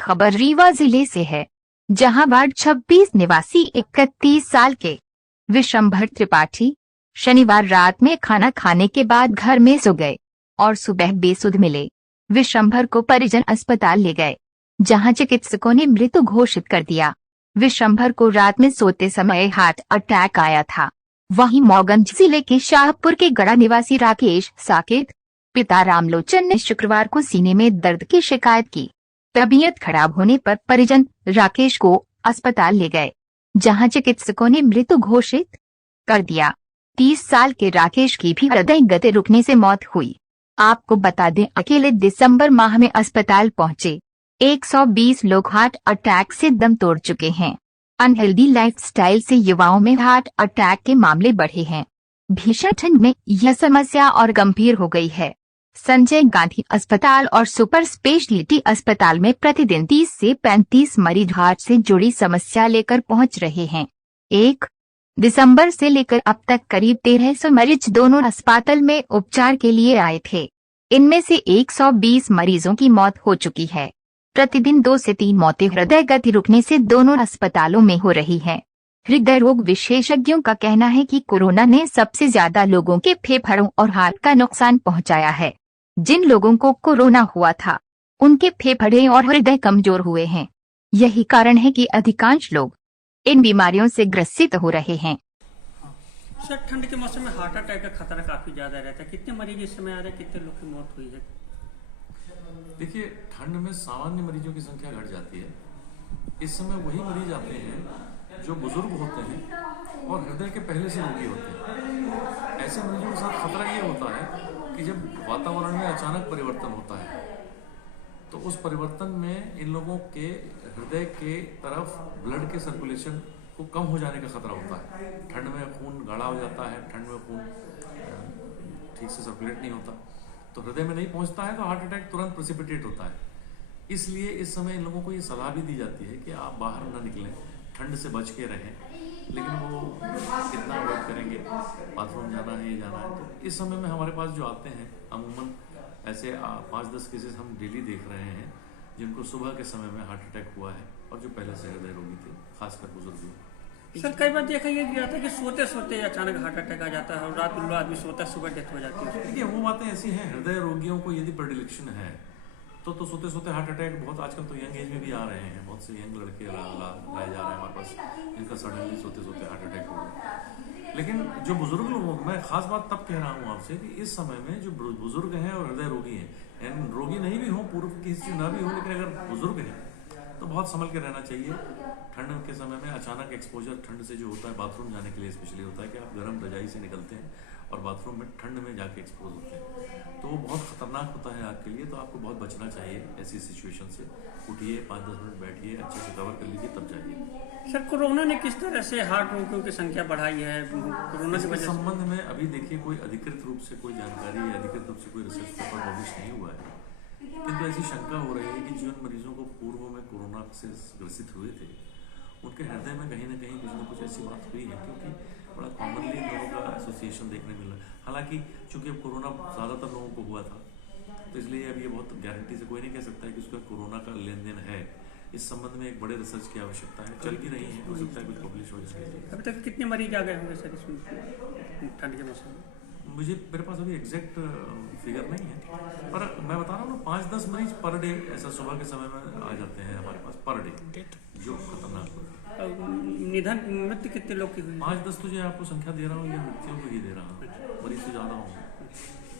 खबर रीवा जिले से है, जहां वार्ड 26 निवासी 31 साल के विशंभर त्रिपाठी शनिवार रात में खाना खाने के बाद घर में सो गए और सुबह बेसुध मिले। विशंभर को परिजन अस्पताल ले गए, जहां चिकित्सकों ने मृत घोषित कर दिया। विशंभर को रात में सोते समय हार्ट अटैक आया था। वहीं मौगंज जिले के शाहपुर के गड़ा निवासी राकेश साकेत पिता रामलोचन ने शुक्रवार को सीने में दर्द की शिकायत की। तबीयत खराब होने पर परिजन राकेश को अस्पताल ले गए, जहां चिकित्सकों ने मृत घोषित कर दिया। 30 साल के राकेश की भी हृदय गति रुकने से मौत हुई। आपको बता दें, अकेले दिसंबर माह में अस्पताल पहुंचे 120 लोग हार्ट अटैक से दम तोड़ चुके हैं। अनहेल्दी लाइफस्टाइल से युवाओं में हार्ट अटैक के मामले बढ़े हैं। भीषण ठंड में यह समस्या और गंभीर हो गई है। संजय गांधी अस्पताल और सुपर स्पेशलिटी अस्पताल में प्रतिदिन 30 से 35 मरीज हार्ट से जुड़ी समस्या लेकर पहुंच रहे हैं। 1 दिसंबर से लेकर अब तक करीब 1300 मरीज दोनों अस्पताल में उपचार के लिए आए थे। इनमें से 120 मरीजों की मौत हो चुकी है। प्रतिदिन 2 से 3 मौतें हृदय गति रुकने से दोनों अस्पतालों में हो रही हैं। हृदय रोग विशेषज्ञों का कहना है कि कोरोना ने सबसे ज्यादा लोगों के फेफड़ों और हार्ट का नुकसान पहुंचाया है। जिन लोगों को कोरोना हुआ था, उनके फेफड़े और हृदय कमजोर हुए हैं। यही कारण है कि अधिकांश लोग इन बीमारियों से ग्रसित हो रहे हैं। सर, ठंड के मौसम में हार्ट अटैक का खतरा काफी ज्यादा रहता है। कितने मरीज इस समय आ रहे हैं, कितने लोग की मौत हुई है? देखिए, ठंड में सामान्य मरीजों की संख्या घट जाती है। इस समय वही मरीज आते हैं जो बुजुर्ग होते हैं और हृदय के पहले से रोगी होते हैं। ऐसे मरीजों के साथ खतरा ये होता है कि जब वातावरण में अचानक परिवर्तन होता है तो उस परिवर्तन में इन लोगों के हृदय के तरफ ब्लड के सर्कुलेशन को कम हो जाने का खतरा होता है। ठंड में खून गाढ़ा हो जाता है, ठंड में खून ठीक से सर्कुलेट नहीं होता, तो हृदय में नहीं पहुंचता है, तो हार्ट अटैक तुरंत प्रेसिपिटेट होता है। इसलिए इस समय इन लोगों को ये सलाह भी दी जाती है कि आप बाहर ना निकलें, ठंड से बच के रहें। लेकिन वो कितना अवॉइड करेंगे, बाथरूम जाना है, ये जाना है। तो इस समय में हमारे पास जो आते हैं, अमूमन ऐसे 5-10 केसेस हम डेली देख रहे हैं जिनको सुबह के समय में हार्ट अटैक हुआ है और जो पहले से हृदय रोगी थे, खासकर बुजुर्ग लोग। सर, कई बार देखा ये जाता है कि सोते सोते अचानक हार्ट अटैक आ जाता है और रात में आदमी सोता है, सुबह डेथ हो जाती है। देखिए, वो बातें ऐसी हैं, हृदय रोगियों को यदि प्रेडिलेक्शन है तो सोते सोते हार्ट अटैक बहुत आजकल तो यंग एज में भी आ रहे हैं। बहुत से यंग लड़के लाए जा रहे हैं हमारे पास, जिनका सडनली सोते सोते हार्ट अटैक हो गया। लेकिन जो बुजुर्ग लोगों को, मैं खास बात तब कह रहा हूँ आपसे कि इस समय में जो बुजुर्ग हैं और हृदय रोगी हैं, रोगी नहीं भी हो, पूर्व की हिस्ट्री ना भी हो, लेकिन अगर बुजुर्ग हैं तो बहुत संभल के रहना चाहिए। ठंड के समय में अचानक एक्सपोजर ठंड से जो होता है, बाथरूम जाने के लिए स्पेशली होता है कि आप गर्म रजाई से निकलते हैं और बाथरूम में ठंड में जाके एक्सपोज होते हैं, तो वो बहुत खतरनाक होता है आपके लिए। तो आपको बहुत बचना चाहिए ऐसी सिचुएशन से। उठिए, 5-10 मिनट बैठिए, अच्छे से कवर कर लीजिए, तब जाइए। सर, कोरोना ने किस तरह से हार्ट रोगियों की संख्या बढ़ाई है? कोरोना के संबंध में अभी देखिए कोई अधिकृत रूप से कोई जानकारी या अधिकृत रूप से कोई रिसर्च पेपर पब्लिश नहीं हुआ है, किंतु ऐसी शंका हो रही है कि जिन मरीजों को पूर्व में कोरोना से ग्रसित हुए थे, उनके हृदय में कहीं ना कुछ ऐसी बात हुई है, क्योंकि बड़ा कॉमनली इन दोनों का एसोसिएशन देखने मिला। हालांकि चूंकि अब कोरोना ज़्यादातर लोगों को हुआ था, तो इसलिए अब ये बहुत गारंटी से कोई नहीं कह सकता है कि उसका कोरोना का लेन देन है। इस संबंध में एक बड़े रिसर्च की आवश्यकता है, चल भी रही है, हो सकता है कुछ पब्लिश हो जाए। अभी तक कितने मरीज आ गए होंगे सर इसमें ठंड के मौसम में? मेरे पास अभी एग्जैक्ट फिगर नहीं है, पर मैं बता रहा हूँ ना, 5-10 मरीज पर डे ऐसा सुबह के समय में आ जाते हैं हमारे पास पर डे, जो खतरनाक होता है। निधन मृत्यु कितने लोग की हुई? 5-10 तो जो आपको संख्या दे रहा हूँ, ये मृत्युओं को ही दे रहा हूँ, मरीज तो ज्यादा होंगे।